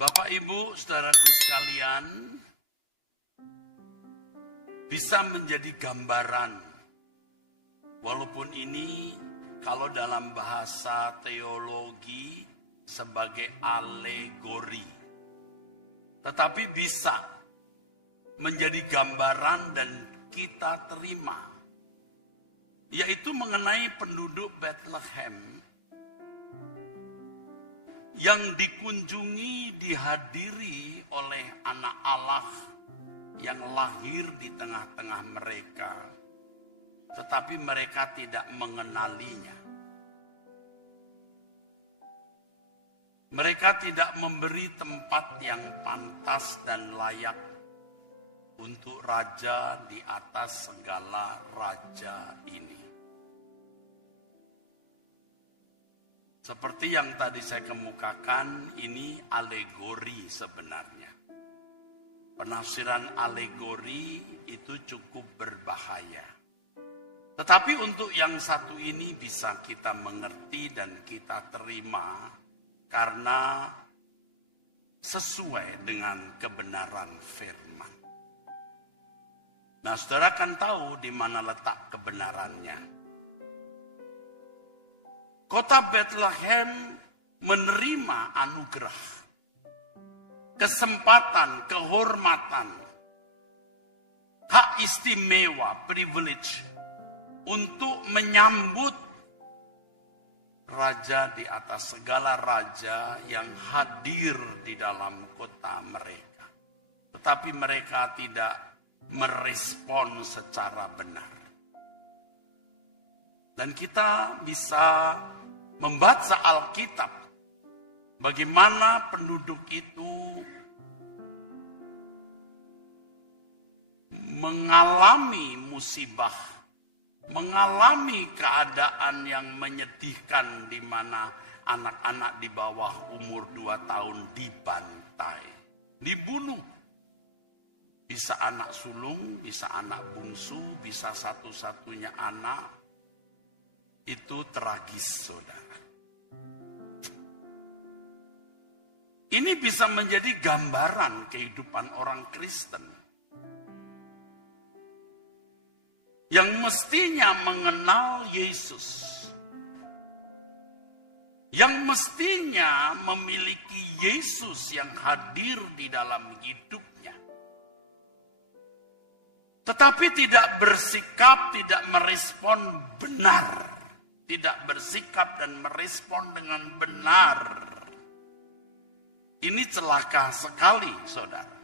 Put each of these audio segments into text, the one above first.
Bapak, Ibu, saudaraku sekalian, bisa menjadi gambaran. Walaupun ini kalau dalam bahasa teologi sebagai alegori. Tetapi bisa menjadi gambaran dan kita terima. Yaitu mengenai penduduk Bethlehem yang dikunjungi, dihadiri oleh anak Allah yang lahir di tengah-tengah mereka, tetapi mereka tidak mengenalinya. Mereka tidak memberi tempat yang pantas dan layak untuk raja di atas segala raja ini. Seperti yang tadi saya kemukakan, ini alegori sebenarnya. Penafsiran alegori itu cukup berbahaya. Tetapi untuk yang satu ini bisa kita mengerti dan kita terima karena sesuai dengan kebenaran firman. Nah, saudara kan tahu di mana letak kebenarannya. Kota Bethlehem menerima anugerah, kesempatan, kehormatan, hak istimewa, privilege untuk menyambut raja di atas segala raja yang hadir di dalam kota mereka. Tetapi mereka tidak merespon secara benar. Dan kita bisa membaca Alkitab, bagaimana penduduk itu mengalami musibah, mengalami keadaan yang menyedihkan di mana anak-anak di bawah umur 2 tahun dibantai, dibunuh. Bisa anak sulung, bisa anak bungsu, bisa satu-satunya anak. Itu tragis, saudara. Ini bisa menjadi gambaran kehidupan orang Kristen yang mestinya mengenal Yesus, yang mestinya memiliki Yesus yang hadir di dalam hidupnya, tetapi tidak bersikap, tidak merespon benar, tidak bersikap dan merespon dengan benar. Ini celaka sekali, saudara.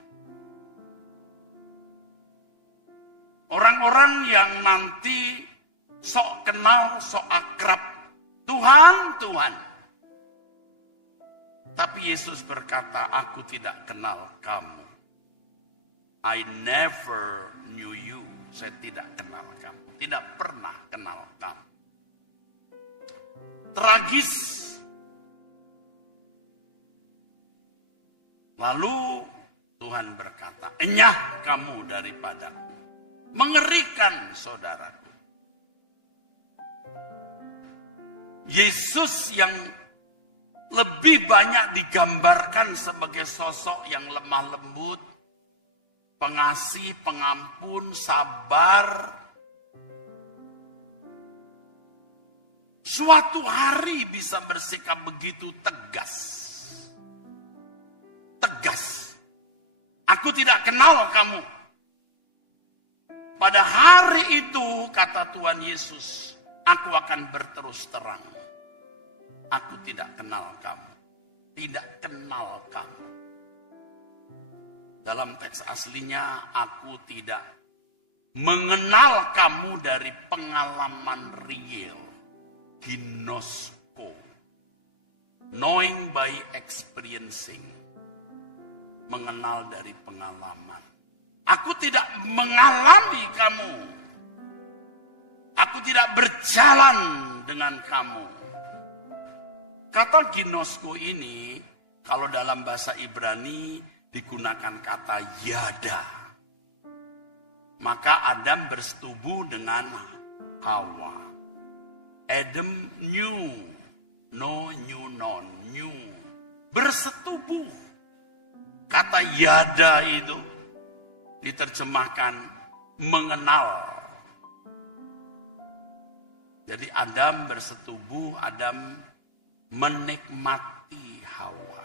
Orang-orang yang nanti sok kenal, sok akrab, Tuhan, Tuhan. Tapi Yesus berkata, aku tidak kenal kamu. I never knew you. Saya tidak kenal kamu. Tidak pernah kenal kamu. Tragis. Lalu Tuhan berkata, enyah kamu daripadaku. Mengerikan, saudaraku. Yesus yang lebih banyak digambarkan sebagai sosok yang lemah lembut, pengasih, pengampun, sabar. Suatu hari bisa bersikap begitu tegas. Tegas. Aku tidak kenal kamu. Pada hari itu, kata Tuhan Yesus, aku akan berterus terang. Aku tidak kenal kamu. Tidak kenal kamu. Dalam teks aslinya, aku tidak mengenal kamu dari pengalaman real. Ginosko. Knowing by experiencing. Mengenal dari pengalaman. Aku tidak mengalami kamu. Aku tidak berjalan dengan kamu. Kata ginosko ini, kalau dalam bahasa Ibrani digunakan kata yada. Maka Adam bersetubuh dengan Hawa. Adam knew, no knew non, knew. Bersetubuh kata yada itu diterjemahkan mengenal. Jadi Adam bersetubuh, Adam menikmati Hawa.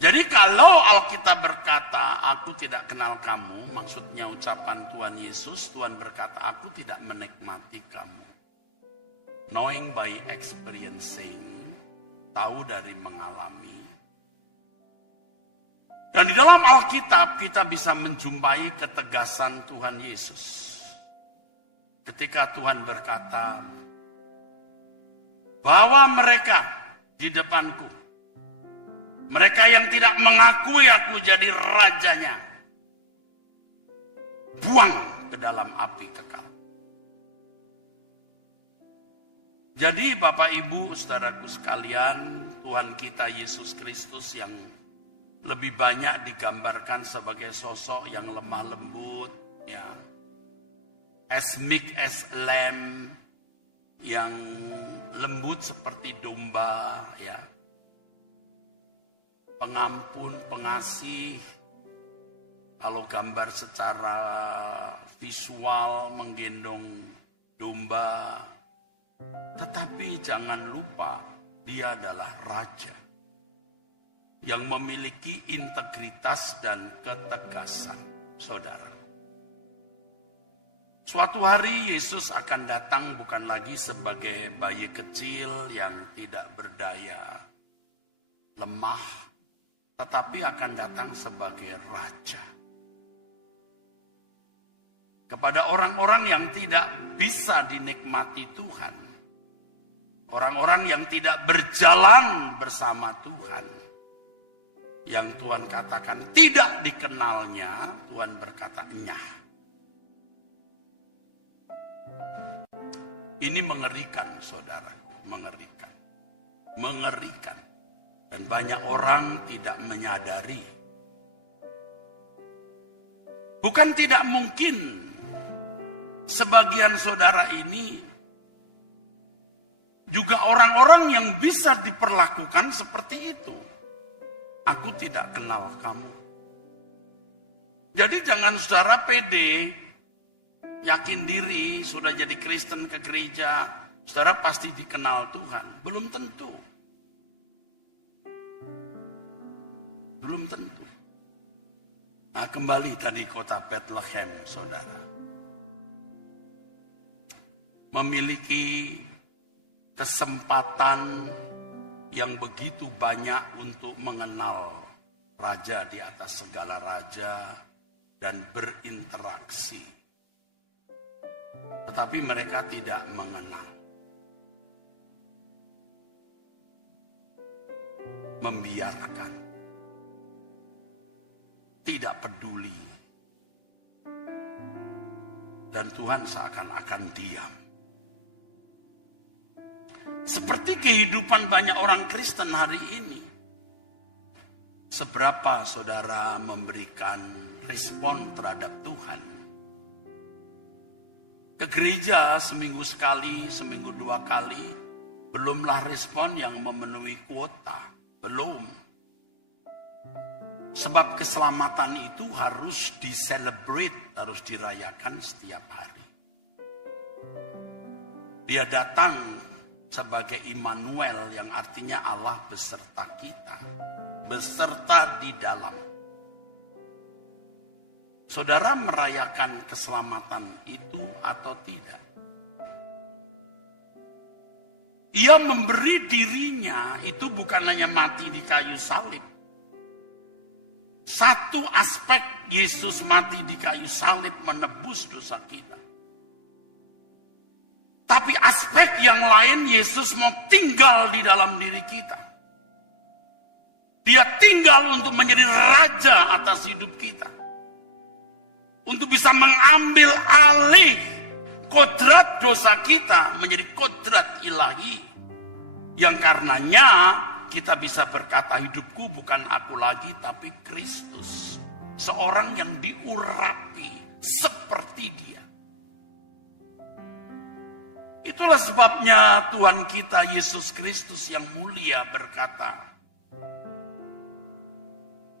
Jadi kalau Alkitab berkata, aku tidak kenal kamu, maksudnya ucapan Tuhan Yesus, Tuhan berkata, aku tidak menikmati kamu. Knowing by experiencing, tahu dari mengalami. Dan di dalam Alkitab kita bisa menjumpai ketegasan Tuhan Yesus. Ketika Tuhan berkata, bahwa mereka di depanku, mereka yang tidak mengakui aku jadi rajanya, buang ke dalam api kekal. Jadi Bapak Ibu, saudaraku sekalian, Tuhan kita Yesus Kristus yang lebih banyak digambarkan sebagai sosok yang lemah lembut, ya, as meek as lamb, yang lembut seperti domba, ya, pengampun, pengasih. Kalau gambar secara visual menggendong domba, tetapi jangan lupa dia adalah raja yang memiliki integritas dan ketegasan, saudara. Suatu hari Yesus akan datang bukan lagi sebagai bayi kecil yang tidak berdaya, lemah, tetapi akan datang sebagai raja. Kepada orang-orang yang tidak bisa dinikmati Tuhan, orang-orang yang tidak berjalan bersama Tuhan, yang Tuhan katakan tidak dikenalnya, Tuhan berkata, nyah. Ini mengerikan, saudara, mengerikan. Mengerikan. Dan banyak orang tidak menyadari. Bukan tidak mungkin sebagian saudara ini juga orang-orang yang bisa diperlakukan seperti itu. Aku tidak kenal kamu. Jadi jangan saudara pede, yakin diri, sudah jadi Kristen ke gereja, saudara pasti dikenal Tuhan. Belum tentu. Belum tentu. Nah, kembali tadi kota Bethlehem, saudara. Memiliki kesempatan yang begitu banyak untuk mengenal raja di atas segala raja dan berinteraksi. Tetapi mereka tidak mengenal. Membiarkan. Tidak peduli. Dan Tuhan seakan-akan diam. Seperti kehidupan banyak orang Kristen hari ini. Seberapa saudara memberikan respon terhadap Tuhan? Ke gereja seminggu sekali, seminggu 2 kali, belumlah respon yang memenuhi kuota. Belum. Sebab keselamatan itu harus di-celebrate, harus dirayakan setiap hari. Dia datang sebagai Immanuel yang artinya Allah beserta kita. Beserta di dalam. Saudara merayakan keselamatan itu atau tidak? Ia memberi dirinya itu bukan hanya mati di kayu salib. Satu aspek Yesus mati di kayu salib menebus dosa kita. Tapi aspek yang lain Yesus mau tinggal di dalam diri kita. Dia tinggal untuk menjadi raja atas hidup kita. Untuk bisa mengambil alih kodrat dosa kita menjadi kodrat ilahi. Yang karenanya kita bisa berkata hidupku bukan aku lagi tapi Kristus. Seorang yang diurapi seperti dia. Itulah sebabnya Tuhan kita Yesus Kristus yang mulia berkata,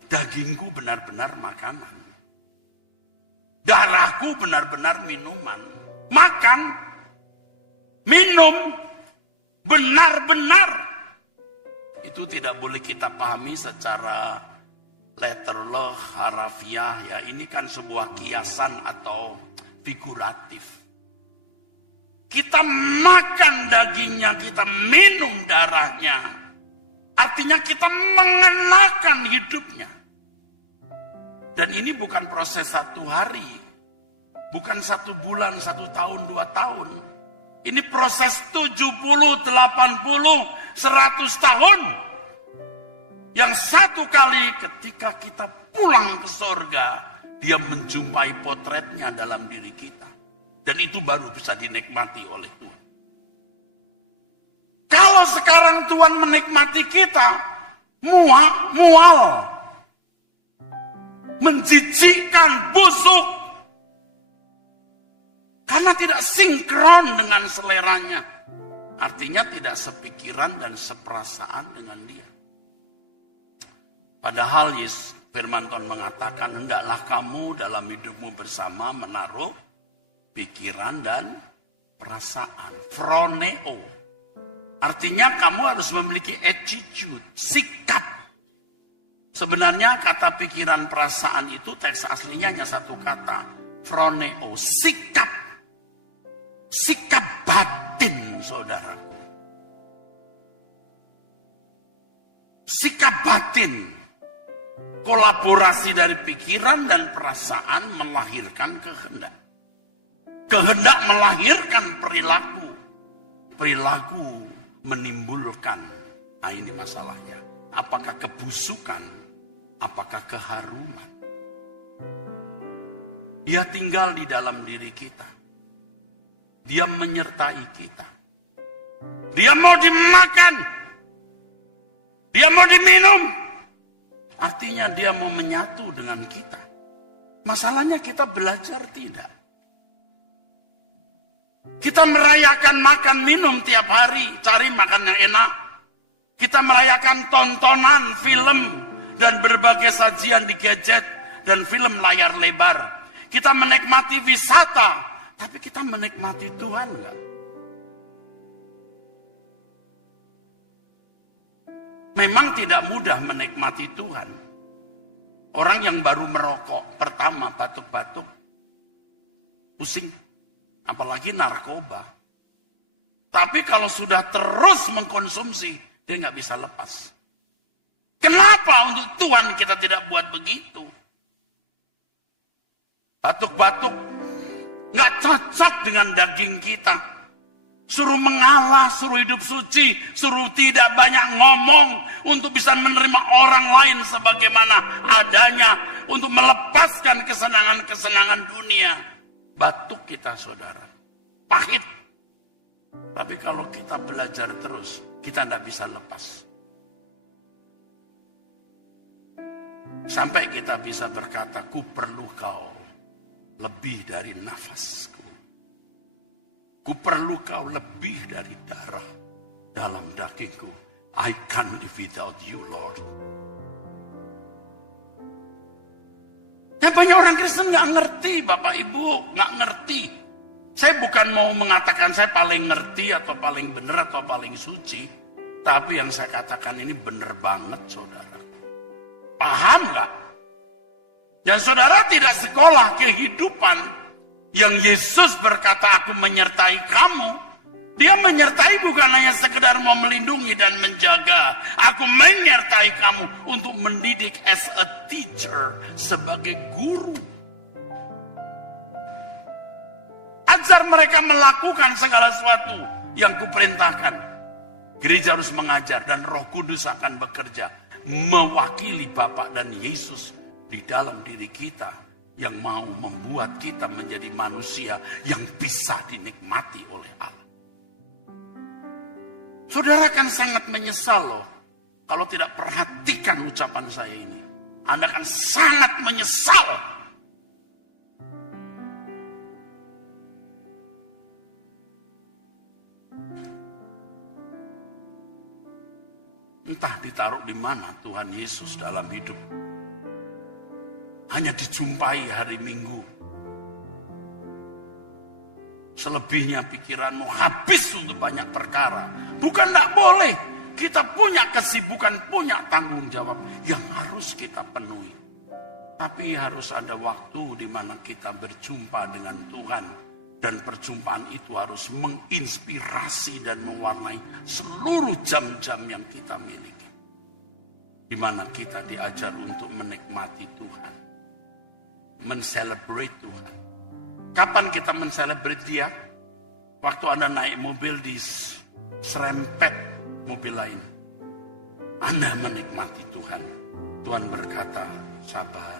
Dagingku benar-benar makanan. Darahku benar-benar minuman. Makan, minum, benar-benar. Itu tidak boleh kita pahami secara letterloh, harafiah. Ya, ini kan sebuah kiasan atau figuratif. Kita makan dagingnya, kita minum darahnya. Artinya kita mengenakan hidupnya. Dan ini bukan proses 1 hari. Bukan 1 bulan, 1 tahun, 2 tahun. Ini proses 70, 80, 100 tahun. Yang satu kali ketika kita pulang ke surga, dia menjumpai potretnya dalam diri kita. Dan itu baru bisa dinikmati oleh Tuhan. Kalau sekarang Tuhan menikmati kita, mual, menjijikkan, busuk. Karena tidak sinkron dengan seleranya. Artinya tidak sepikiran dan seperasaan dengan dia. Padahal firman Tuhan mengatakan, hendaklah kamu dalam hidupmu bersama menaruh pikiran dan perasaan. Phroneo. Artinya kamu harus memiliki attitude, sikap. Sebenarnya kata pikiran perasaan itu teks aslinya hanya 1 kata. Phroneo, sikap. Sikap batin, saudaraku. Sikap batin. Kolaborasi dari pikiran dan perasaan melahirkan kehendak. Kehendak melahirkan perilaku. Perilaku menimbulkan. Nah, ini masalahnya. Apakah kebusukan? Apakah keharuman? Dia tinggal di dalam diri kita. Dia menyertai kita. Dia mau dimakan. Dia mau diminum. Artinya dia mau menyatu dengan kita. Masalahnya kita belajar tidak. Kita merayakan makan minum tiap hari. Cari makan yang enak. Kita merayakan tontonan, film, dan berbagai sajian di gadget dan film layar lebar. Kita menikmati wisata, tapi kita menikmati Tuhan enggak? Memang tidak mudah menikmati Tuhan. Orang yang baru merokok, pertama batuk-batuk, pusing, apalagi narkoba. Tapi kalau sudah terus mengkonsumsi, dia nggak bisa lepas. Kenapa untuk Tuhan kita tidak buat begitu? Batuk-batuk nggak cocok dengan daging kita. Suruh mengalah, suruh hidup suci, suruh tidak banyak ngomong untuk bisa menerima orang lain sebagaimana adanya, untuk melepaskan kesenangan-kesenangan dunia. Batuk kita, saudara, pahit. Tapi kalau kita belajar terus, kita tidak bisa lepas. Sampai kita bisa berkata, ku perlu kau lebih dari nafasku. Ku perlu kau lebih dari darah dalam dagingku. I can't live without you, Lord. Dan banyak orang Kristen nggak ngerti, Bapak Ibu, nggak ngerti. Saya bukan mau mengatakan saya paling ngerti atau paling benar atau paling suci. Tapi yang saya katakan ini benar banget, saudara. Paham nggak? Dan saudara tidak sekolah kehidupan yang Yesus berkata, aku menyertai kamu. Dia menyertai bukan hanya sekedar mau melindungi dan menjaga. Aku menyertai kamu untuk mendidik as a teacher, sebagai guru. Ajar mereka melakukan segala sesuatu yang kuperintahkan. Gereja harus mengajar dan Roh Kudus akan bekerja mewakili Bapa dan Yesus di dalam diri kita, yang mau membuat kita menjadi manusia yang bisa dinikmati oleh Allah. Saudara kan sangat menyesal loh kalau tidak perhatikan ucapan saya ini. Anda kan sangat menyesal. Entah ditaruh di mana Tuhan Yesus dalam hidup hanya dijumpai hari Minggu. Selebihnya pikiranmu habis untuk banyak perkara. Bukan tidak boleh. Kita punya kesibukan, punya tanggung jawab yang harus kita penuhi. Tapi harus ada waktu di mana kita berjumpa dengan Tuhan. Dan perjumpaan itu harus menginspirasi dan mewarnai seluruh jam-jam yang kita miliki. Di mana kita diajar untuk menikmati Tuhan. Men-celebrate Tuhan. Kapan kita men-celebrate Dia? Waktu Anda naik mobil di serempet mobil lain. Anda menikmati Tuhan. Tuhan berkata, sabar.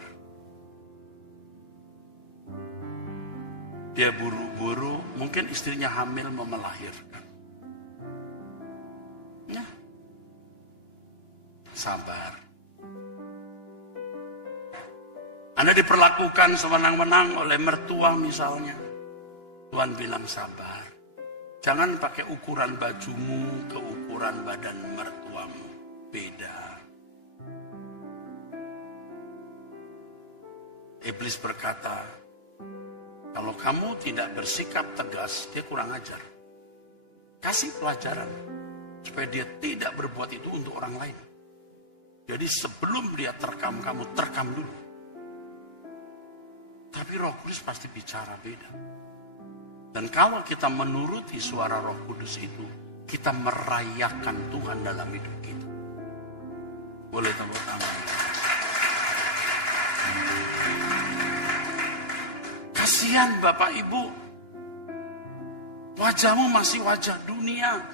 Dia buru-buru, mungkin istrinya hamil mau melahirkan. Ya. Sabar. Anda diperlakukan sewenang-wenang oleh mertua misalnya. Tuhan bilang sabar. Jangan pakai ukuran bajumu ke ukuran badan mertuamu. Beda. Iblis berkata, kalau kamu tidak bersikap tegas, dia kurang ajar. Kasih pelajaran. Supaya dia tidak berbuat itu untuk orang lain. Jadi sebelum dia terkam, kamu terkam dulu. Tapi Roh Kudus pasti bicara beda. Dan kalau kita menuruti suara Roh Kudus itu, kita merayakan Tuhan dalam hidup kita. Boleh tepuk tangan. Kasihan Bapak Ibu, wajahmu masih wajah dunia.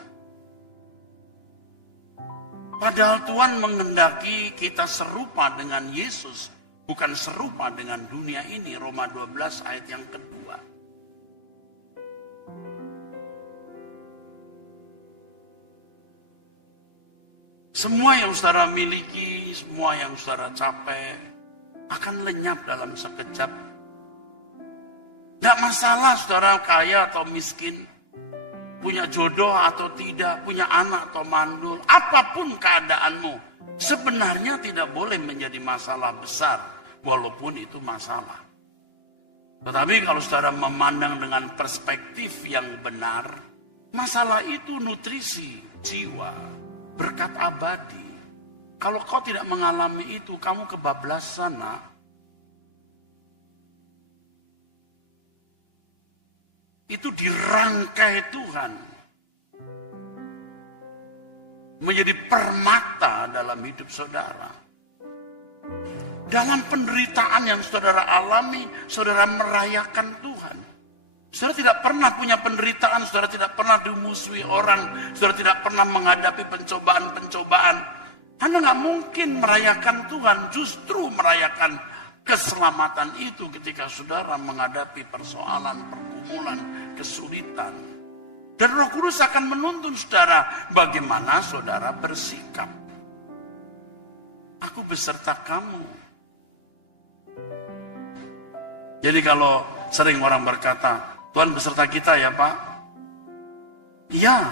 Padahal Tuhan menghendaki kita serupa dengan Yesus, bukan serupa dengan dunia ini. Roma 12 ayat yang kedua. Semua yang saudara miliki, semua yang saudara capai, akan lenyap dalam sekejap. Tidak masalah saudara kaya atau miskin, punya jodoh atau tidak, punya anak atau mandul, apapun keadaanmu, sebenarnya tidak boleh menjadi masalah besar, walaupun itu masalah. Tetapi kalau saudara memandang dengan perspektif yang benar, masalah itu nutrisi jiwa, berkat abadi. Kalau kau tidak mengalami itu, kamu kebablasan, nak. Itu dirangkai Tuhan menjadi permata dalam hidup saudara. Dalam penderitaan yang saudara alami, saudara merayakan Tuhan. Saudara tidak pernah punya penderitaan, saudara tidak pernah dimusuhi orang, saudara tidak pernah menghadapi pencobaan-pencobaan. Anda nggak mungkin merayakan Tuhan, justru merayakan keselamatan itu ketika saudara menghadapi persoalan, pergumulan, kesulitan. Dan Roh Kudus akan menuntun saudara bagaimana saudara bersikap. Aku beserta kamu. Jadi kalau sering orang berkata, Tuhan beserta kita ya Pak. Iya,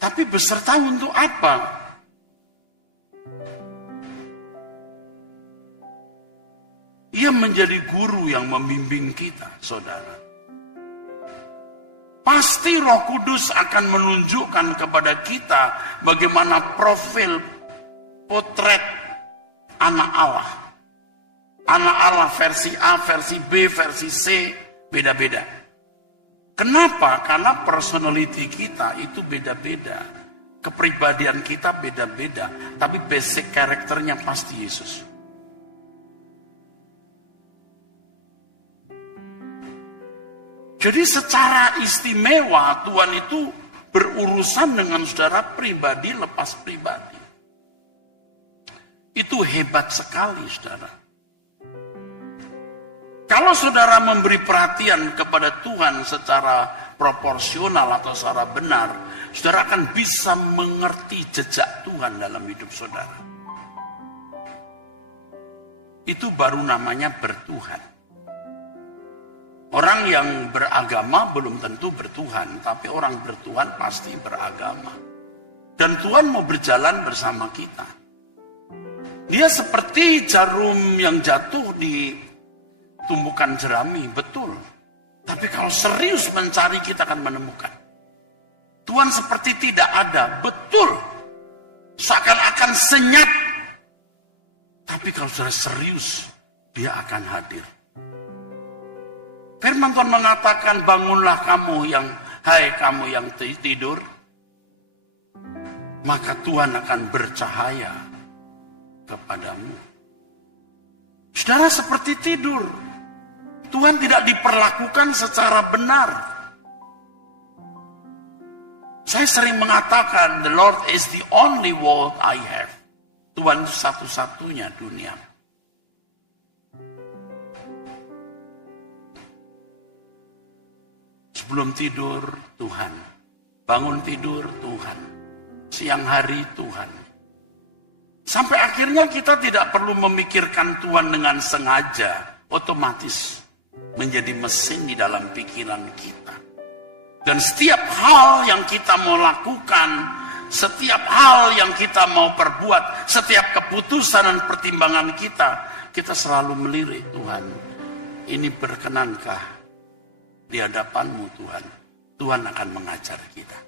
tapi beserta untuk apa? Ia menjadi guru yang membimbing kita, saudara. Pasti Roh Kudus akan menunjukkan kepada kita bagaimana profil potret anak Allah. Anak Allah versi A, versi B, versi C, beda-beda. Kenapa? Karena personality kita itu beda-beda. Kepribadian kita beda-beda. Tapi basic karakternya pasti Yesus. Jadi secara istimewa Tuhan itu berurusan dengan saudara pribadi lepas pribadi. Itu hebat sekali saudara. Kalau saudara memberi perhatian kepada Tuhan secara proporsional atau secara benar, saudara akan bisa mengerti jejak Tuhan dalam hidup saudara. Itu baru namanya bertuhan. Orang yang beragama belum tentu bertuhan, tapi orang bertuhan pasti beragama. Dan Tuhan mau berjalan bersama kita. Dia seperti jarum yang jatuh di tumbukan jerami, betul. Tapi kalau serius mencari, kita akan menemukan. Tuhan seperti tidak ada, betul. Seakan-akan senyap. Tapi kalau sudah serius, dia akan hadir. Firman Tuhan mengatakan, bangunlah hai kamu yang tidur. Maka Tuhan akan bercahaya kepadamu. Saudara seperti tidur. Tuhan tidak diperlakukan secara benar. Saya sering mengatakan, the Lord is the only world I have. Tuhan itu satu-satunya dunia. Sebelum tidur, Tuhan. Bangun tidur, Tuhan. Siang hari, Tuhan. Sampai akhirnya kita tidak perlu memikirkan Tuhan dengan sengaja. Otomatis menjadi mesin di dalam pikiran kita. Dan setiap hal yang kita mau lakukan, setiap hal yang kita mau perbuat, setiap keputusan dan pertimbangan kita selalu melirik, Tuhan, ini berkenankah di hadapan-Mu, Tuhan? Tuhan akan mengajar kita.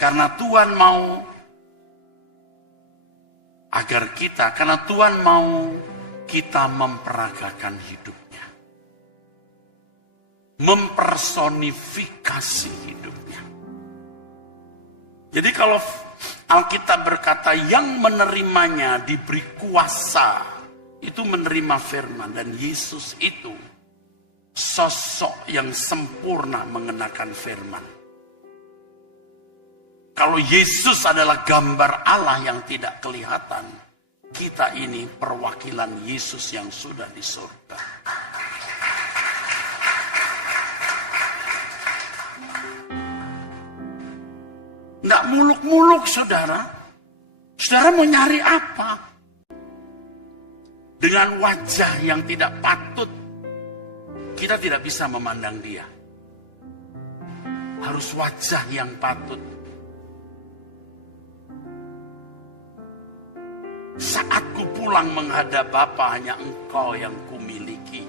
Karena Tuhan mau karena Tuhan mau kita memperagakan hidupnya. Mempersonifikasi hidupnya. Jadi kalau Alkitab berkata yang menerimanya diberi kuasa, itu menerima firman. Dan Yesus itu sosok yang sempurna mengenakan firman. Kalau Yesus adalah gambar Allah yang tidak kelihatan, kita ini perwakilan Yesus yang sudah di surga. Nggak muluk-muluk, saudara. Saudara mau nyari apa? Dengan wajah yang tidak patut, kita tidak bisa memandang dia. Harus wajah yang patut. Saat ku pulang menghadap Bapa, hanya Engkau yang kumiliki.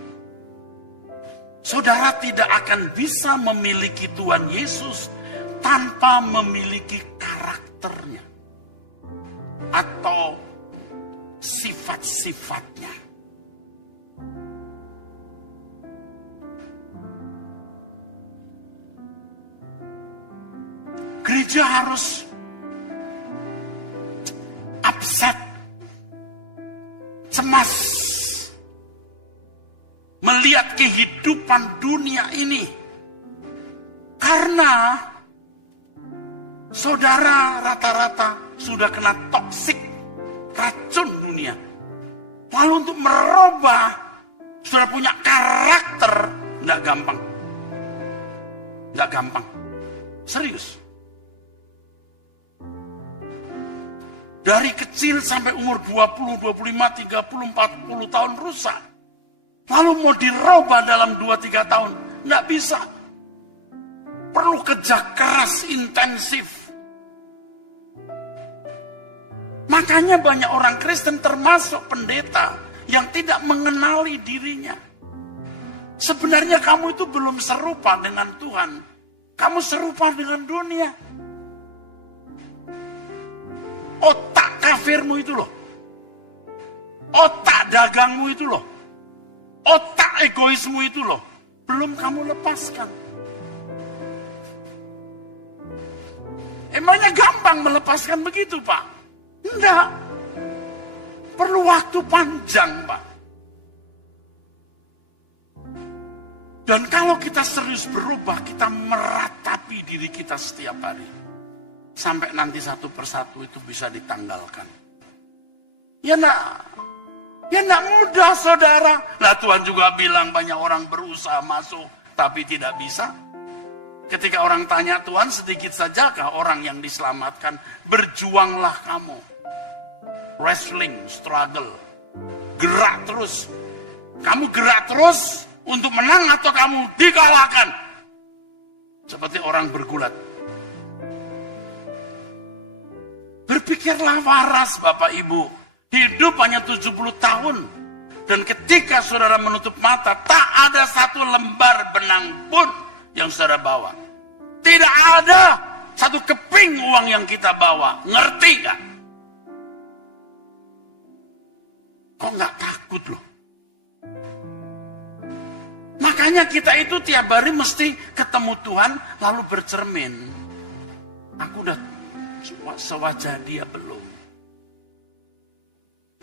Saudara tidak akan bisa memiliki Tuhan Yesus tanpa memiliki karakternya atau sifat-sifatnya. Gereja harus upset, cemas, melihat kehidupan dunia ini. Karena saudara rata-rata sudah kena toksik, racun dunia. Lalu untuk merubah, sudah punya karakter, nggak gampang. Nggak gampang. Serius. Dari kecil sampai umur 20, 25, 30, 40 tahun rusak. Lalu mau dirubah dalam 2-3 tahun. Nggak bisa. Perlu kerja keras, intensif. Makanya banyak orang Kristen termasuk pendeta yang tidak mengenali dirinya. Sebenarnya kamu itu belum serupa dengan Tuhan. Kamu serupa dengan dunia. Otak kafirmu itu loh. Otak dagangmu itu loh. Otak egoismu itu loh. Belum kamu lepaskan. Emangnya gampang melepaskan begitu, Pak? Enggak. Perlu waktu panjang, Pak. Dan kalau kita serius berubah, kita meratapi diri kita setiap hari. Sampai nanti satu persatu itu bisa ditanggalkan. Ya nak mudah, saudara. Lah Tuhan juga bilang banyak orang berusaha masuk, tapi tidak bisa. Ketika orang tanya, Tuhan sedikit sajakah orang yang diselamatkan? Berjuanglah kamu. Wrestling, struggle. Gerak terus. Kamu gerak terus untuk menang atau kamu dikalahkan? Seperti orang bergulat. Berpikirlah waras, Bapak Ibu. Hidup hanya 70 tahun. Dan ketika saudara menutup mata, tak ada satu lembar benang pun yang saudara bawa. Tidak ada satu keping uang yang kita bawa. Ngerti gak? Kok gak takut loh? Makanya kita itu tiap hari mesti ketemu Tuhan lalu bercermin. Aku udah sewajah dia belum?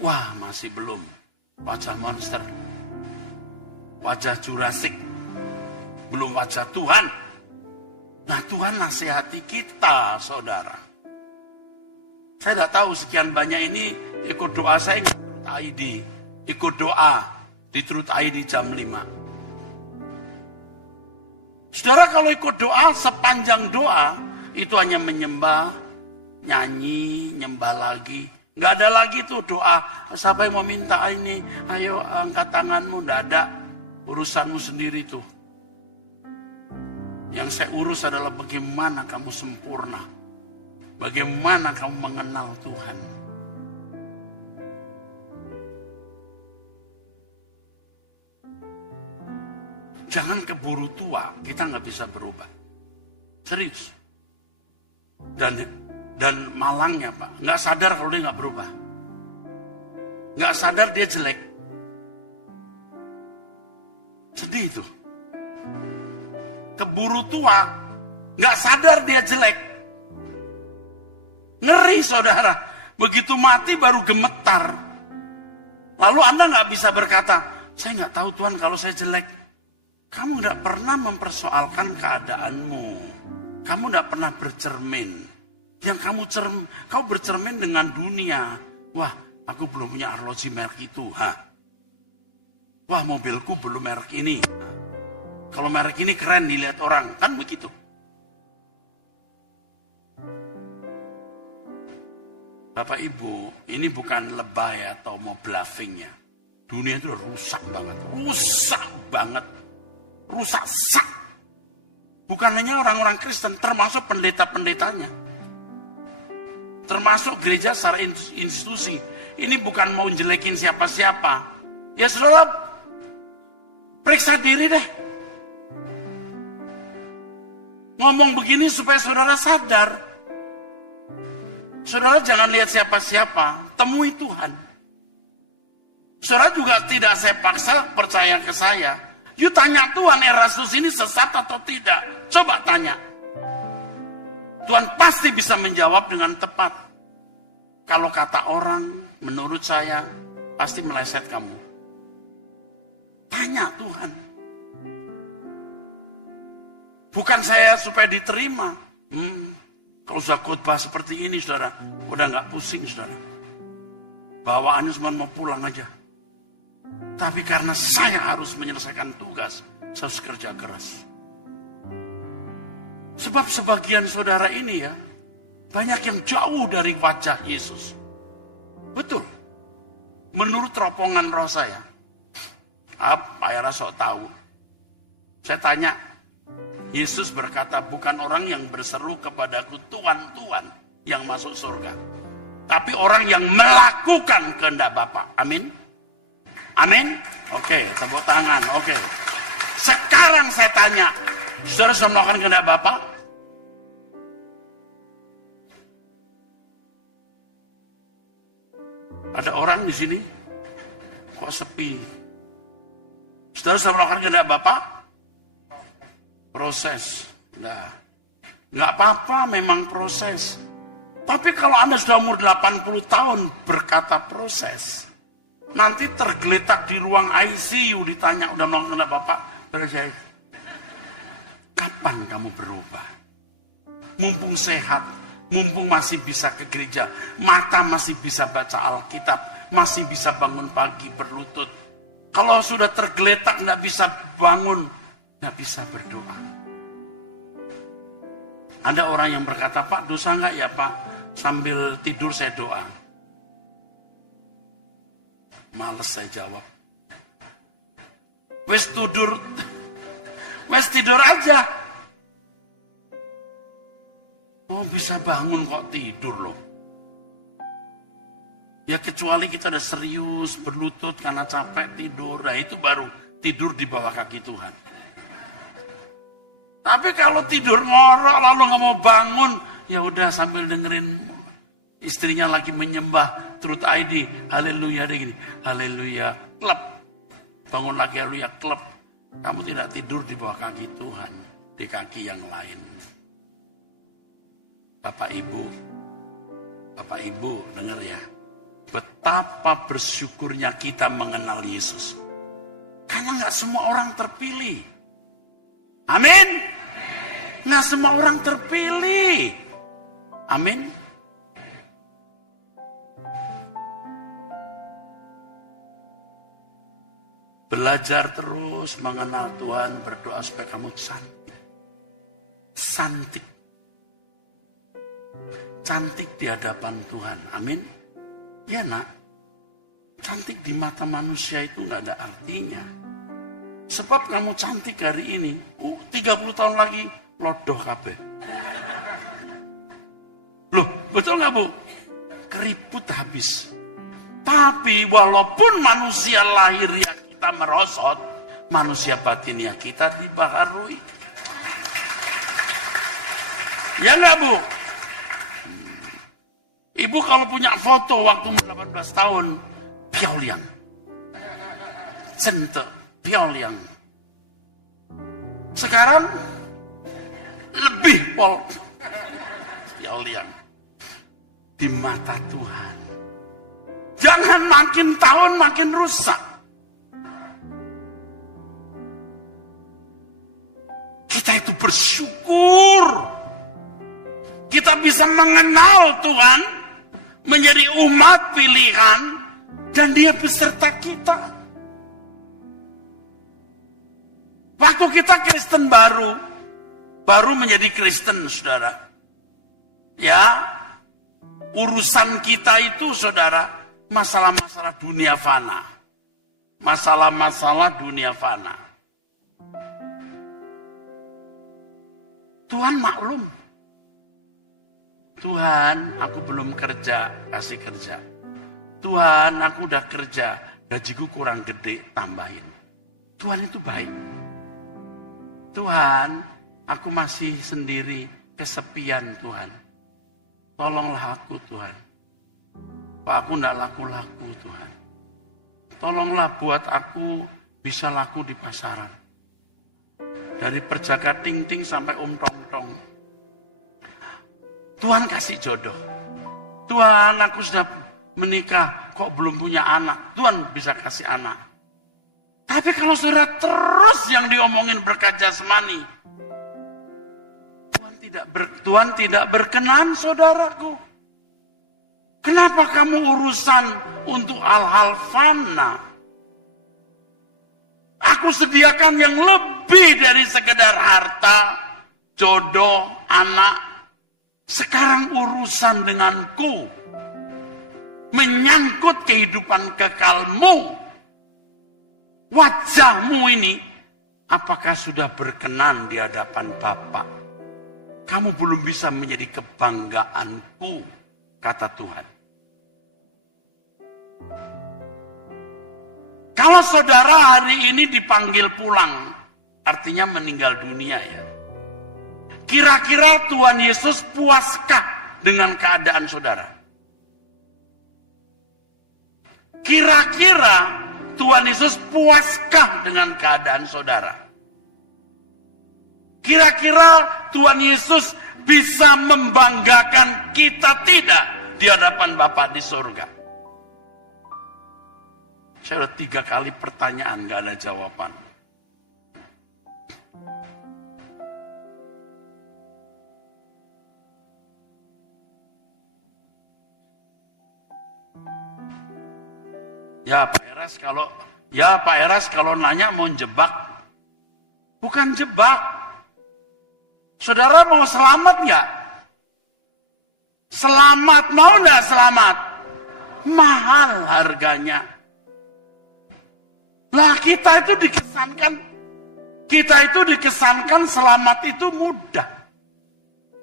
Wah, masih belum. Wajah monster. Wajah Jurassic. Belum wajah Tuhan. Nah, Tuhan nasihati kita, saudara. Saya tidak tahu sekian banyak ini ikut doa saya di Truth ID. Ikut doa di Truth ID jam 5. Saudara, kalau ikut doa, sepanjang doa, itu hanya menyembah, nyanyi, nyembah lagi. Nggak ada lagi tuh doa, siapa yang mau minta ini, ayo angkat tanganmu. Nggak ada, urusanmu sendiri tuh. Yang saya urus adalah bagaimana kamu sempurna. Bagaimana kamu mengenal Tuhan. Jangan keburu tua, kita nggak bisa berubah. Serius. Dan malangnya Pak, nggak sadar kalau dia nggak berubah. Nggak sadar dia jelek. Sedih itu. Keburu tua, nggak sadar dia jelek. Ngeri saudara, begitu mati baru gemetar. Lalu Anda nggak bisa berkata, saya nggak tahu Tuhan kalau saya jelek. Kamu nggak pernah mempersoalkan keadaanmu. Kamu nggak pernah bercermin. Yang kau bercermin dengan dunia. Wah, aku belum punya arloji merek itu. Wah, mobilku belum merek ini. Kalau merek ini keren dilihat orang, kan begitu. Bapak Ibu, ini bukan lebay atau mau bluffing ya. Dunia itu rusak banget. Rusak banget. Rusak sak. Bukan hanya orang-orang Kristen, termasuk pendeta-pendetanya. Termasuk gereja secara institusi. Ini bukan mau jelekin siapa-siapa. Ya saudara, periksa diri deh. Ngomong begini supaya saudara sadar. Saudara jangan lihat siapa-siapa, temui Tuhan. Saudara juga tidak saya paksa percaya ke saya. You tanya Tuhan, Erastus ini sesat atau tidak? Coba tanya. Tuhan pasti bisa menjawab dengan tepat. Kalau kata orang, menurut saya, pasti meleset kamu. Tanya Tuhan. Bukan saya supaya diterima. Kalau sudah khotbah seperti ini, saudara, udah nggak pusing, saudara. Bawaannya cuma mau pulang aja. Tapi karena saya harus menyelesaikan tugas, saya harus kerja keras. Sebab sebagian saudara ini ya, banyak yang jauh dari wajah Yesus. Betul. Menurut teropongan roh saya. Apa ya sok tahu. Saya tanya, Yesus berkata, bukan orang yang berseru kepadaku Tuhan, Tuhan yang masuk surga. Tapi orang yang melakukan kehendak Bapa. Amin. Amin. Oke, tepuk tangan. Oke. Sekarang saya tanya, saudara sudah melakukan kehendak Bapa? Ada orang di sini? Kok sepi? Saudara sudah melakukan kehendak Bapa? Proses. Nah, nggak apa-apa memang proses. Tapi kalau Anda sudah umur 80 tahun berkata proses, nanti tergeletak di ruang ICU ditanya, udah melakukan kehendak Bapak? Berjaya. Kapan kamu berubah? Mumpung sehat, mumpung masih bisa ke gereja, mata masih bisa baca Alkitab, masih bisa bangun pagi berlutut. Kalau sudah tergeletak nggak bisa bangun, nggak bisa berdoa. Ada orang yang berkata, Pak dosa nggak ya Pak? Sambil tidur saya doa. Males saya jawab. Wes tidur aja. Oh bisa bangun kok tidur loh. Ya kecuali kita udah serius, berlutut karena capek tidur. Nah itu baru tidur di bawah kaki Tuhan. Tapi kalau tidur ngorok lalu nggak mau bangun, ya udah sambil dengerin istrinya lagi menyembah Truth ID, haleluya deh gini, haleluya, klep. Bangun lagi, haleluya, klep. Kamu tidak tidur di bawah kaki Tuhan, di kaki yang lain. Bapak Ibu, dengar ya. Betapa bersyukurnya kita mengenal Yesus. Karena nggak semua orang terpilih. Amin. Nggak semua orang terpilih. Amin. Belajar terus mengenal Tuhan, berdoa supaya kamu cantik. Cantik. Cantik di hadapan Tuhan. Amin. Ya nak, cantik di mata manusia itu nggak ada artinya. Sebab kamu cantik hari ini, 30 tahun lagi lodoh kabeh. Loh, betul nggak Bu? Keriput habis. Tapi walaupun manusia lahiriah kita merosot, manusia batiniah kita dibaharui. Ya nggak Bu? Ibu kalau punya foto waktu 18 tahun, piauliang. Cente, piauliang. Sekarang, lebih piauliang. Di mata Tuhan. Jangan makin tahun makin rusak. Kita itu bersyukur. Kita bisa mengenal Tuhan, menjadi umat pilihan, dan Dia beserta kita. Waktu kita Kristen baru menjadi Kristen, saudara. Ya, urusan kita itu, saudara, masalah-masalah dunia fana. Masalah-masalah dunia fana. Tuhan maklum. Tuhan, aku belum kerja, kasih kerja. Tuhan, aku udah kerja, gajiku kurang gede, tambahin. Tuhan itu baik. Tuhan, aku masih sendiri, kesepian Tuhan. Tolonglah aku Tuhan. Pak, aku enggak laku-laku Tuhan. Tolonglah buat aku bisa laku di pasaran. Dari perjaga ting-ting sampai tong-tong. Tuhan kasih jodoh. Tuhan, aku sudah menikah, kok belum punya anak. Tuhan bisa kasih anak. Tapi kalau saudara terus yang diomongin berkat jasmani, Tuhan tidak berkenan, saudaraku. Kenapa kamu urusan untuk hal-hal fana? Aku sediakan yang lebih dari sekedar harta, jodoh, anak. Sekarang urusan denganku, menyangkut kehidupan kekalmu. Wajahmu ini, apakah sudah berkenan di hadapan Bapa? Kamu belum bisa menjadi kebanggaanku, kata Tuhan. Kalau saudara hari ini dipanggil pulang, artinya meninggal dunia ya. Kira-kira Tuhan Yesus puaskah dengan keadaan saudara? Kira-kira Tuhan Yesus puaskah dengan keadaan saudara? Kira-kira Tuhan Yesus bisa membanggakan kita tidak di hadapan Bapa di surga? Saya udah 3 kali pertanyaan, gak ada jawaban. Ya Pak Eras kalau nanya mau jebak. Bukan jebak. Saudara mau selamat nggak? Selamat, mau nggak selamat? Mahal harganya. Lah kita itu dikesankan selamat itu mudah.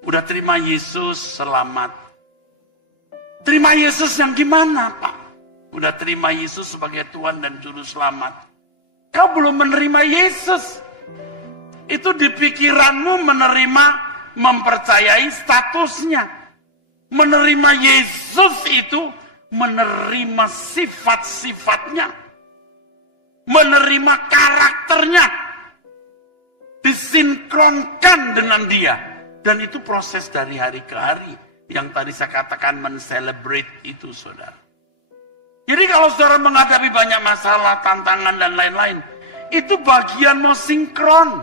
Udah terima Yesus, selamat. Terima Yesus yang gimana Pak? udah terima Yesus sebagai Tuhan dan Juru Selamat. Kau belum menerima Yesus. Itu di pikiranmu menerima, mempercayai statusnya. Menerima Yesus itu menerima sifat-sifatnya. Menerima karakternya. Disinkronkan dengan dia. Dan itu proses dari hari ke hari. Yang tadi saya katakan men-celebrate itu, saudara. Jadi kalau saudara menghadapi banyak masalah, tantangan, dan lain-lain, itu bagian mau sinkron.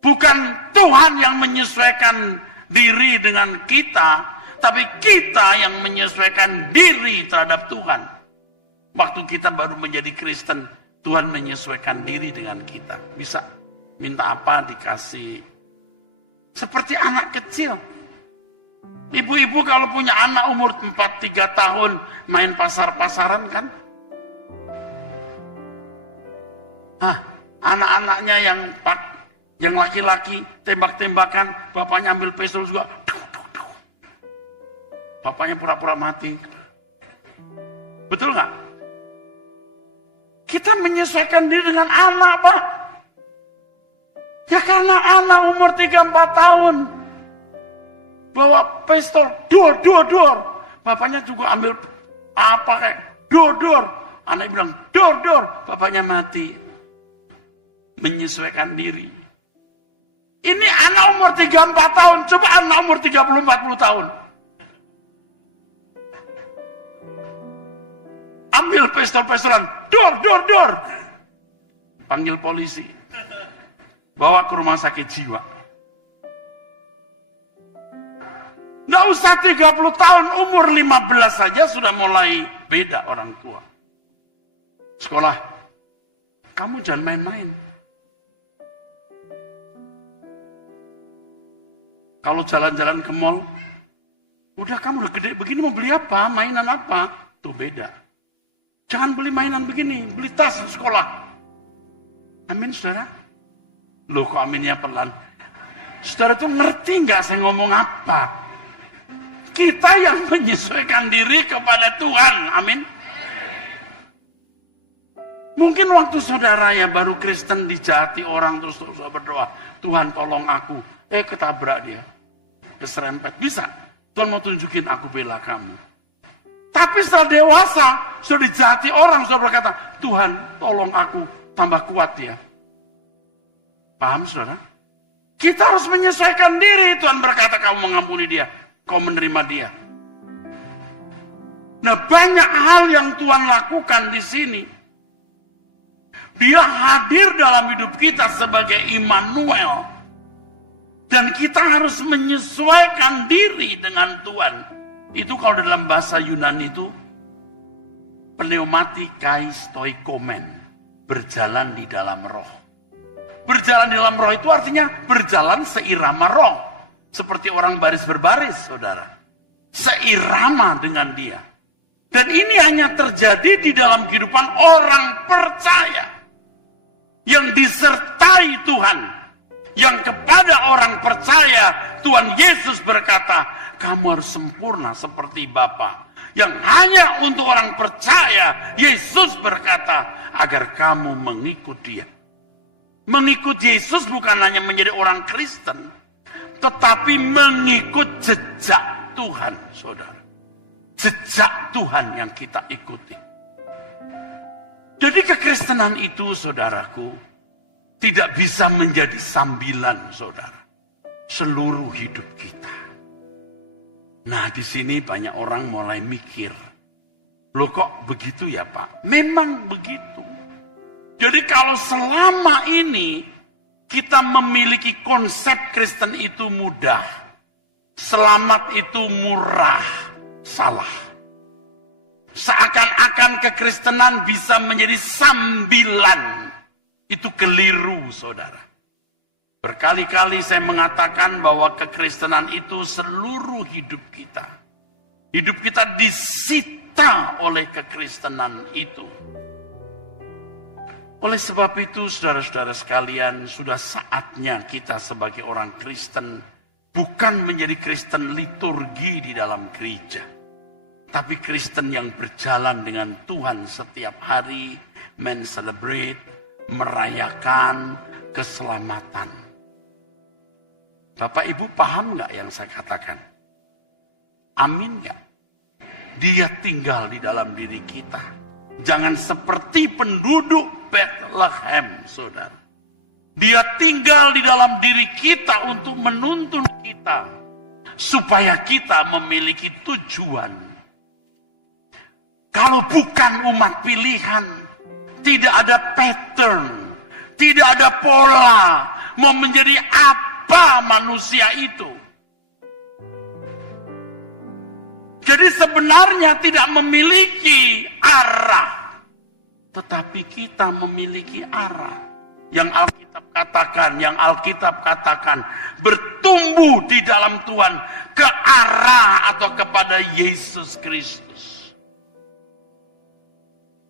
Bukan Tuhan yang menyesuaikan diri dengan kita, tapi kita yang menyesuaikan diri terhadap Tuhan. Waktu kita baru menjadi Kristen, Tuhan menyesuaikan diri dengan kita. Bisa minta apa dikasih. Seperti anak kecil. Ibu-ibu kalau punya anak umur 4-3 tahun main pasar-pasaran kan? Anak-anaknya yang laki-laki tembak-tembakan, bapaknya ambil pistol juga. Bapaknya pura-pura mati. Betul nggak? Kita menyesuaikan diri dengan anak, Pak. Ya karena anak umur 3-4 tahun. Bawa pistol, dor. Bapaknya juga ambil apa kayak dor. Anak bilang dor. Bapaknya mati. Menyesuaikan diri. Ini anak umur 3-4 tahun. Coba anak umur 30-40 tahun. Ambil pistol-pistolan, dor. Panggil polisi. Bawa ke rumah sakit jiwa. Nggak usah 30 tahun, umur 15 saja sudah mulai beda orang tua. Sekolah, kamu jangan main-main. Kalau jalan-jalan ke mall, udah kamu udah gede begini mau beli apa, mainan apa? Tuh beda. Jangan beli mainan begini, beli tas sekolah. Amin, saudara? Loh kok aminnya pelan? Saudara tuh ngerti nggak saya ngomong apa? Kita yang menyesuaikan diri kepada Tuhan. Amin. Mungkin waktu saudara ya baru Kristen dijahati orang terus berdoa. Tuhan tolong aku. Ketabrak dia. Keserempet. Bisa. Tuhan mau tunjukin aku bela kamu. Tapi setelah dewasa, sudah dijahati orang, sudah berkata, Tuhan tolong aku tambah kuat ya. Paham saudara? Kita harus menyesuaikan diri. Tuhan berkata kamu mengampuni dia. Kau menerima dia. Nah banyak hal yang Tuhan lakukan di sini. Dia hadir dalam hidup kita sebagai Immanuel. Dan kita harus menyesuaikan diri dengan Tuhan. Itu kalau dalam bahasa Yunani itu pneumatikais toikomen. Berjalan di dalam roh. Berjalan di dalam roh itu artinya berjalan seirama roh. Seperti orang baris berbaris, saudara. Seirama dengan dia. Dan ini hanya terjadi di dalam kehidupan orang percaya. Yang disertai Tuhan. Yang kepada orang percaya, Tuhan Yesus berkata, kamu harus sempurna seperti Bapa. Yang hanya untuk orang percaya, Yesus berkata, agar kamu mengikut dia. Mengikut Yesus bukan hanya menjadi orang Kristen. Tetapi mengikut jejak Tuhan, saudara. Jejak Tuhan yang kita ikuti. Jadi kekristenan itu, saudaraku, tidak bisa menjadi sambilan, saudara. Seluruh hidup kita. Nah, di sini banyak orang mulai mikir. Loh kok begitu ya Pak? Memang begitu. Jadi kalau selama ini kita memiliki konsep Kristen itu mudah. Selamat itu murah. Salah. Seakan-akan kekristenan bisa menjadi sambilan. Itu keliru, saudara. Berkali-kali saya mengatakan bahwa kekristenan itu seluruh hidup kita. Hidup kita disita oleh kekristenan itu. Oleh sebab itu, saudara-saudara sekalian, sudah saatnya kita sebagai orang Kristen bukan menjadi Kristen liturgi di dalam gereja. Tapi Kristen yang berjalan dengan Tuhan setiap hari, men-celebrate, merayakan keselamatan. Bapak Ibu paham nggak yang saya katakan? Amin nggak? Dia tinggal di dalam diri kita. Jangan seperti penduduk Bethlehem, saudara. Dia tinggal di dalam diri kita untuk menuntun kita, supaya kita memiliki tujuan. Kalau bukan umat pilihan, tidak ada pattern, tidak ada pola, mau menjadi apa manusia itu. Jadi sebenarnya tidak memiliki arah, tetapi kita memiliki arah. Yang Alkitab katakan, bertumbuh di dalam Tuhan ke arah atau kepada Yesus Kristus.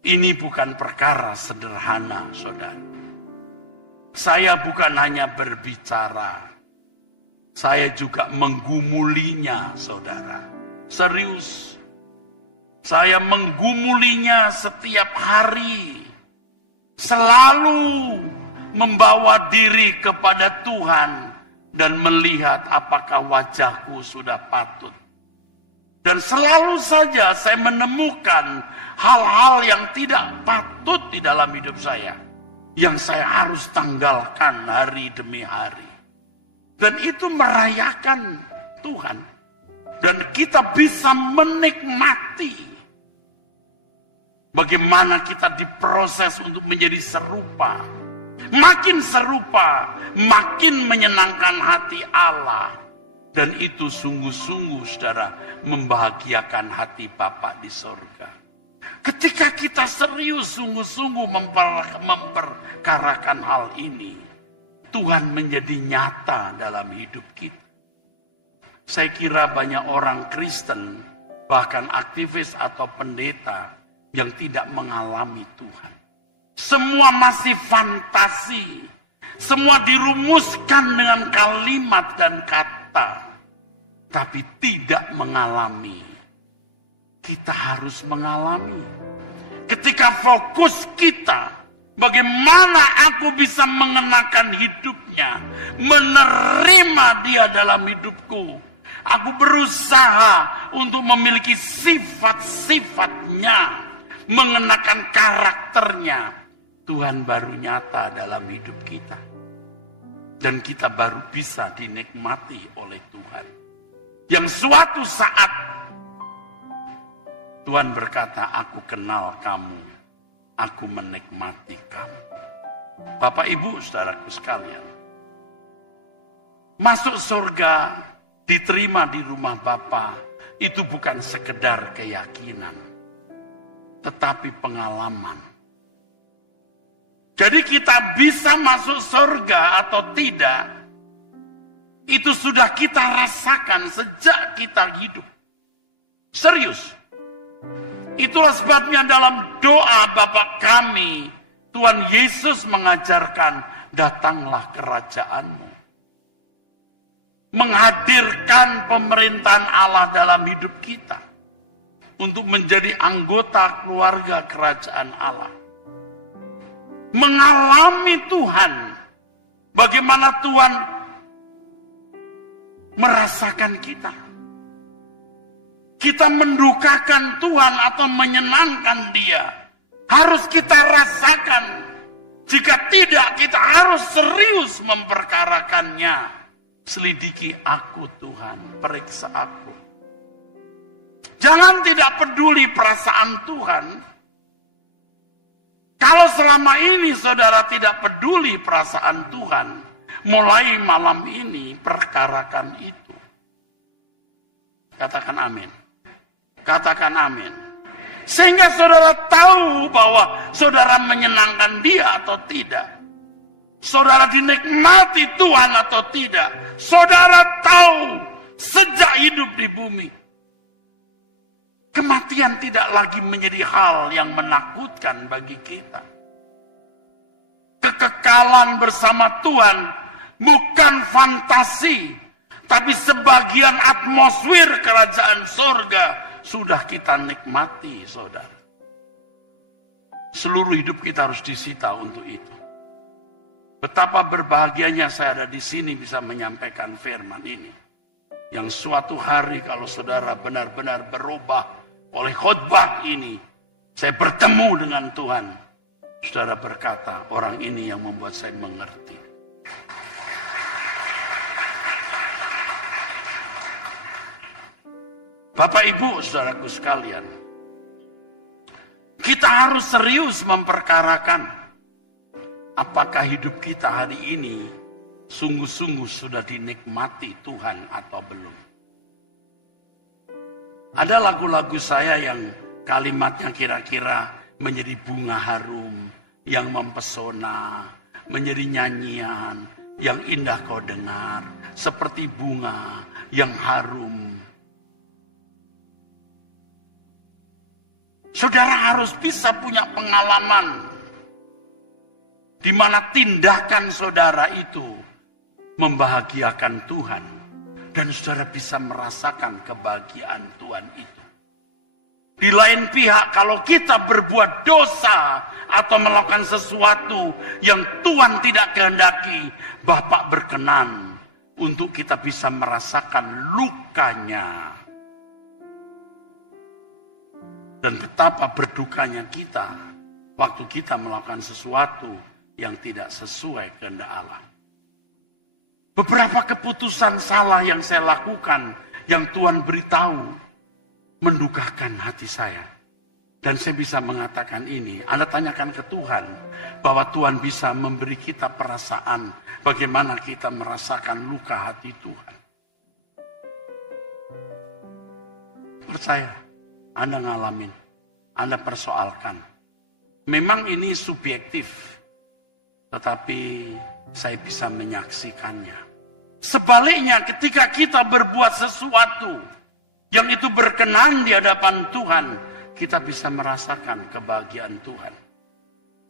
Ini bukan perkara sederhana, saudara. Saya bukan hanya berbicara, saya juga menggumulinya, saudara. Serius, saya menggumulinya setiap hari. Selalu membawa diri kepada Tuhan dan melihat apakah wajahku sudah patut. Dan selalu saja saya menemukan hal-hal yang tidak patut di dalam hidup saya, yang saya harus tanggalkan hari demi hari. Dan itu merayakan Tuhan. Dan kita bisa menikmati bagaimana kita diproses untuk menjadi serupa. Makin serupa, makin menyenangkan hati Allah. Dan itu sungguh-sungguh, saudara, membahagiakan hati Bapa di sorga. Ketika kita serius sungguh-sungguh memperkarakan hal ini, Tuhan menjadi nyata dalam hidup kita. Saya kira banyak orang Kristen, bahkan aktivis atau pendeta, yang tidak mengalami Tuhan. Semua masih fantasi, semua dirumuskan dengan kalimat dan kata, tapi tidak mengalami. Kita harus mengalami. Ketika fokus kita, bagaimana aku bisa mengenakan hidupnya, menerima dia dalam hidupku. Aku berusaha untuk memiliki sifat-sifatnya, mengenakan karakternya. Tuhan baru nyata dalam hidup kita. Dan kita baru bisa dinikmati oleh Tuhan. Yang suatu saat Tuhan berkata, aku kenal kamu, aku menikmati kamu. Bapak Ibu saudaraku sekalian, masuk surga, diterima di rumah Bapa, itu bukan sekedar keyakinan, tetapi pengalaman. Jadi kita bisa masuk surga atau tidak, itu sudah kita rasakan sejak kita hidup. Serius. Itulah sebabnya dalam doa Bapa kami, Tuhan Yesus mengajarkan, datanglah kerajaan-Mu. Menghadirkan pemerintahan Allah dalam hidup kita. Untuk menjadi anggota keluarga kerajaan Allah. Mengalami Tuhan. Bagaimana Tuhan merasakan kita. Kita mendukakan Tuhan atau menyenangkan Dia. Harus kita rasakan. Jika tidak, kita harus serius memperkarakannya. Selidiki aku Tuhan, periksa aku. Jangan tidak peduli perasaan Tuhan. Kalau selama ini saudara tidak peduli perasaan Tuhan, mulai malam ini perkarakan itu. Katakan amin. Katakan amin. Sehingga saudara tahu bahwa saudara menyenangkan Dia atau tidak. Saudara dinikmati Tuhan atau tidak. Saudara tahu sejak hidup di bumi. Kematian tidak lagi menjadi hal yang menakutkan bagi kita. Kekekalan bersama Tuhan bukan fantasi, tapi sebagian atmosfer kerajaan surga sudah kita nikmati, saudara. Seluruh hidup kita harus disita untuk itu. Betapa berbahagianya saya ada di sini bisa menyampaikan firman ini. Yang suatu hari kalau saudara benar-benar berubah oleh khotbah ini, saya bertemu dengan Tuhan. Saudara berkata, orang ini yang membuat saya mengerti. Bapak Ibu, saudaraku sekalian, kita harus serius memperkarakan apakah hidup kita hari ini sungguh-sungguh sudah dinikmati Tuhan atau belum. Ada lagu-lagu saya yang kalimatnya kira-kira menjadi bunga harum, yang mempesona, menjadi nyanyian, yang indah kau dengar, seperti bunga yang harum. Saudara harus bisa punya pengalaman di mana tindakan saudara itu membahagiakan Tuhan dan saudara bisa merasakan kebahagiaan Tuhan itu. Di lain pihak, kalau kita berbuat dosa atau melakukan sesuatu yang Tuhan tidak kehendaki, Bapa berkenan untuk kita bisa merasakan lukanya. Dan betapa berdukanya kita waktu kita melakukan sesuatu yang tidak sesuai kehendak Allah. Beberapa keputusan salah yang saya lakukan, yang Tuhan beritahu, mendukakan hati saya. Dan saya bisa mengatakan ini, Anda tanyakan ke Tuhan, bahwa Tuhan bisa memberi kita perasaan bagaimana kita merasakan luka hati Tuhan. Percaya, Anda ngalamin, Anda persoalkan. Memang ini subjektif, tetapi saya bisa menyaksikannya. Sebaliknya, ketika kita berbuat sesuatu yang itu berkenan di hadapan Tuhan, kita bisa merasakan kebahagiaan Tuhan.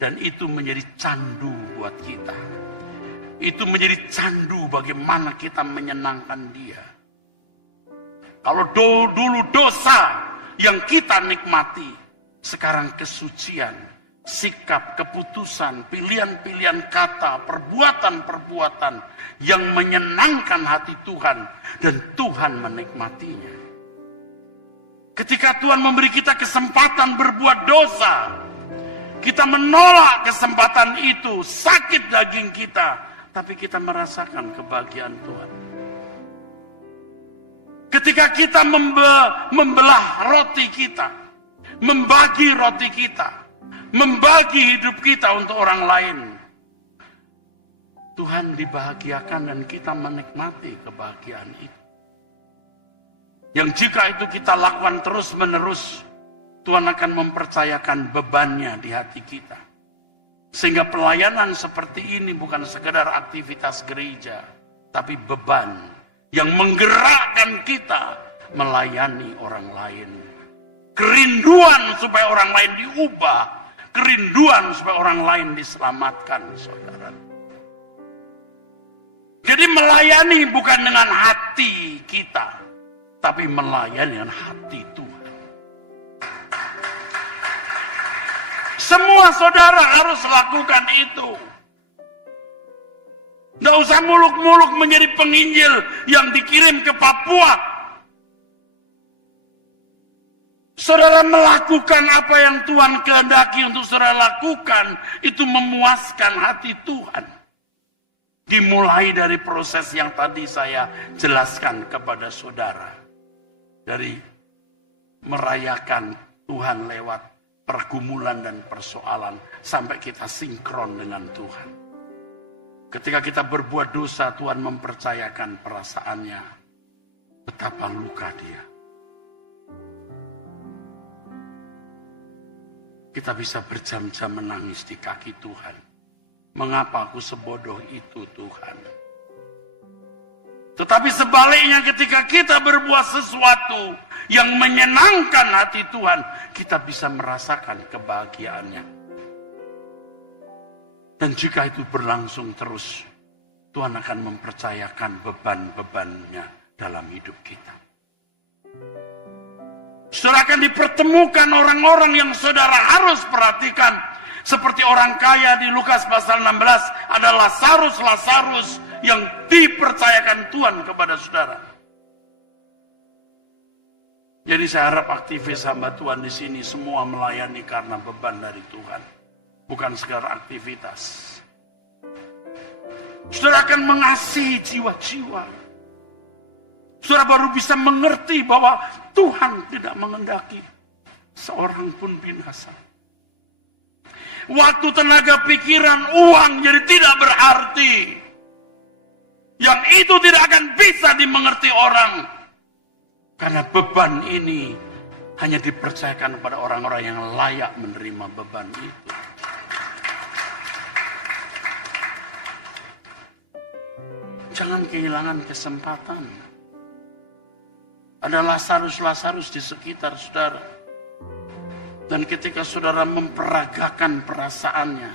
Dan itu menjadi candu buat kita. Itu menjadi candu bagaimana kita menyenangkan Dia. Kalau dulu dosa yang kita nikmati, sekarang kesucian, sikap, keputusan, pilihan-pilihan kata, perbuatan-perbuatan yang menyenangkan hati Tuhan dan Tuhan menikmatinya. Ketika Tuhan memberi kita kesempatan berbuat dosa, kita menolak kesempatan itu, sakit daging kita, tapi kita merasakan kebahagiaan Tuhan. Ketika kita membelah roti kita, membagi roti kita, membagi hidup kita untuk orang lain, Tuhan dibahagiakan dan kita menikmati kebahagiaan itu. Yang jika itu kita lakukan terus-menerus, Tuhan akan mempercayakan bebannya di hati kita. Sehingga pelayanan seperti ini bukan sekedar aktivitas gereja, tapi beban yang menggerakkan kita melayani orang lain. Kerinduan supaya orang lain diubah, kerinduan supaya orang lain diselamatkan, saudara. Jadi melayani bukan dengan hati kita, tapi melayani dengan hati Tuhan. Semua saudara harus lakukan itu. Tidak usah muluk-muluk menjadi penginjil yang dikirim ke Papua. Saudara melakukan apa yang Tuhan kehendaki untuk saudara lakukan, itu memuaskan hati Tuhan. Dimulai dari proses yang tadi saya jelaskan kepada saudara. Dari merayakan Tuhan lewat pergumulan dan persoalan sampai kita sinkron dengan Tuhan. Ketika kita berbuat dosa, Tuhan mempercayakan perasaannya. Betapa luka dia. Kita bisa berjam-jam menangis di kaki Tuhan. Mengapa aku sebodoh itu, Tuhan? Tetapi sebaliknya ketika kita berbuat sesuatu yang menyenangkan hati Tuhan, kita bisa merasakan kebahagiaannya. Dan jika itu berlangsung terus, Tuhan akan mempercayakan beban-bebannya dalam hidup kita. Saudara akan dipertemukan orang-orang yang saudara harus perhatikan. Seperti orang kaya di Lukas pasal 16 adalah Lazarus yang dipercayakan Tuhan kepada saudara. Jadi saya harap aktivis hamba Tuhan di sini semua melayani karena beban dari Tuhan, bukan sekedar aktivitas. Saudara akan mengasihi jiwa-jiwa. Saudara baru bisa mengerti bahwa Tuhan tidak mengendaki seorang pun binasa. Waktu, tenaga, pikiran, uang jadi tidak berarti. Yang itu tidak akan bisa dimengerti orang. Karena beban ini hanya dipercayakan kepada orang-orang yang layak menerima beban itu. Jangan kehilangan kesempatan. Ada Lazarus di sekitar saudara. Dan ketika saudara memperagakan perasaannya,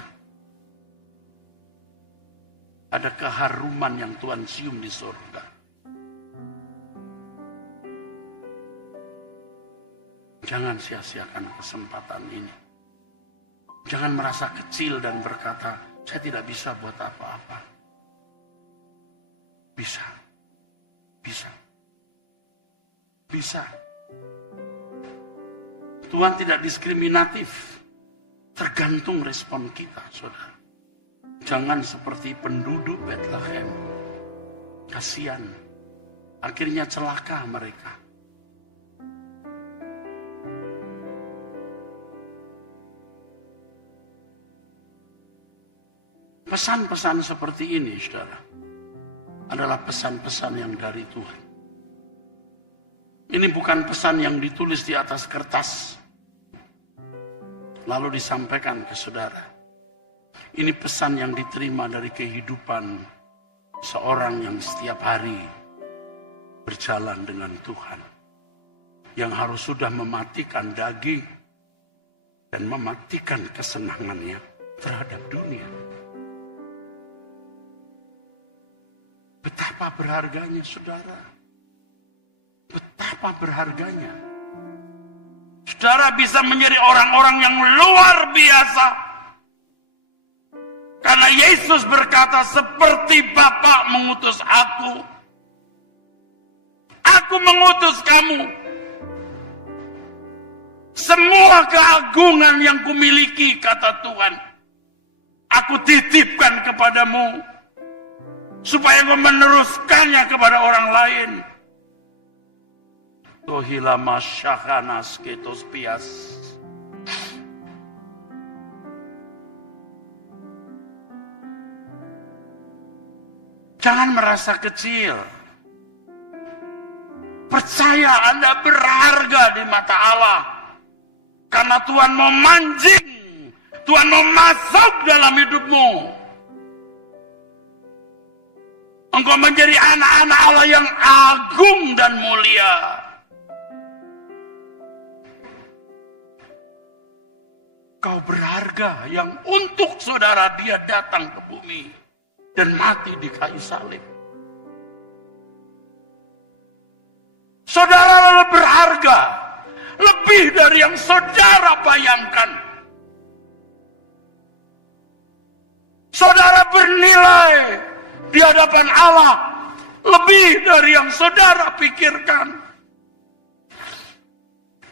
ada keharuman yang Tuhan cium di surga. Jangan sia-siakan kesempatan ini. Jangan merasa kecil dan berkata, saya tidak bisa buat apa-apa. Bisa. Tuhan tidak diskriminatif. Tergantung respon kita, saudara. Jangan seperti penduduk Bethlehem. Kasihan. Akhirnya celaka mereka. Pesan-pesan seperti ini, saudara, adalah pesan-pesan yang dari Tuhan. Ini bukan pesan yang ditulis di atas kertas, lalu disampaikan ke saudara. Ini pesan yang diterima dari kehidupan seorang yang setiap hari berjalan dengan Tuhan. Yang harus sudah mematikan daging dan mematikan kesenangannya terhadap dunia. Betapa berharganya saudara. Betapa berharganya. Saudara bisa menjadi orang-orang yang luar biasa. Karena Yesus berkata, seperti Bapa mengutus aku. Aku mengutus kamu. Semua keagungan yang kumiliki, kata Tuhan, aku titipkan kepadamu. Supaya kau meneruskannya kepada orang lain. Tohilama syakanas ketos pias. Jangan merasa kecil. Percaya Anda berharga di mata Allah. Karena Tuhan mau mancing. Tuhan mau masuk dalam hidupmu. Engkau menjadi anak-anak Allah yang agung dan mulia. Kau berharga yang untuk saudara dia datang ke bumi dan mati di kayu salib. Saudara berharga lebih dari yang saudara bayangkan. Saudara bernilai di hadapan Allah lebih dari yang saudara pikirkan.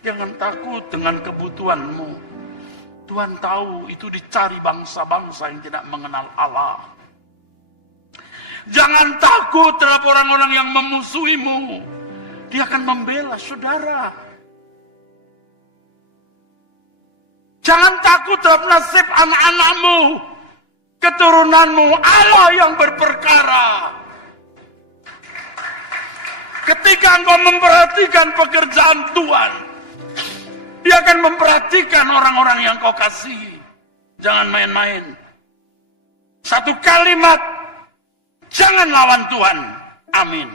Jangan takut dengan kebutuhanmu. Tuhan tahu itu dicari bangsa-bangsa yang tidak mengenal Allah. Jangan takut terhadap orang-orang yang memusuhimu. Dia akan membela saudara. Jangan takut terhadap nasib anak-anakmu. Keturunanmu, Allah yang berperkara. Ketika engkau memperhatikan pekerjaan Tuhan, Dia akan memperhatikan orang-orang yang kau kasihi. Jangan main-main. Satu kalimat, jangan lawan Tuhan. Amin.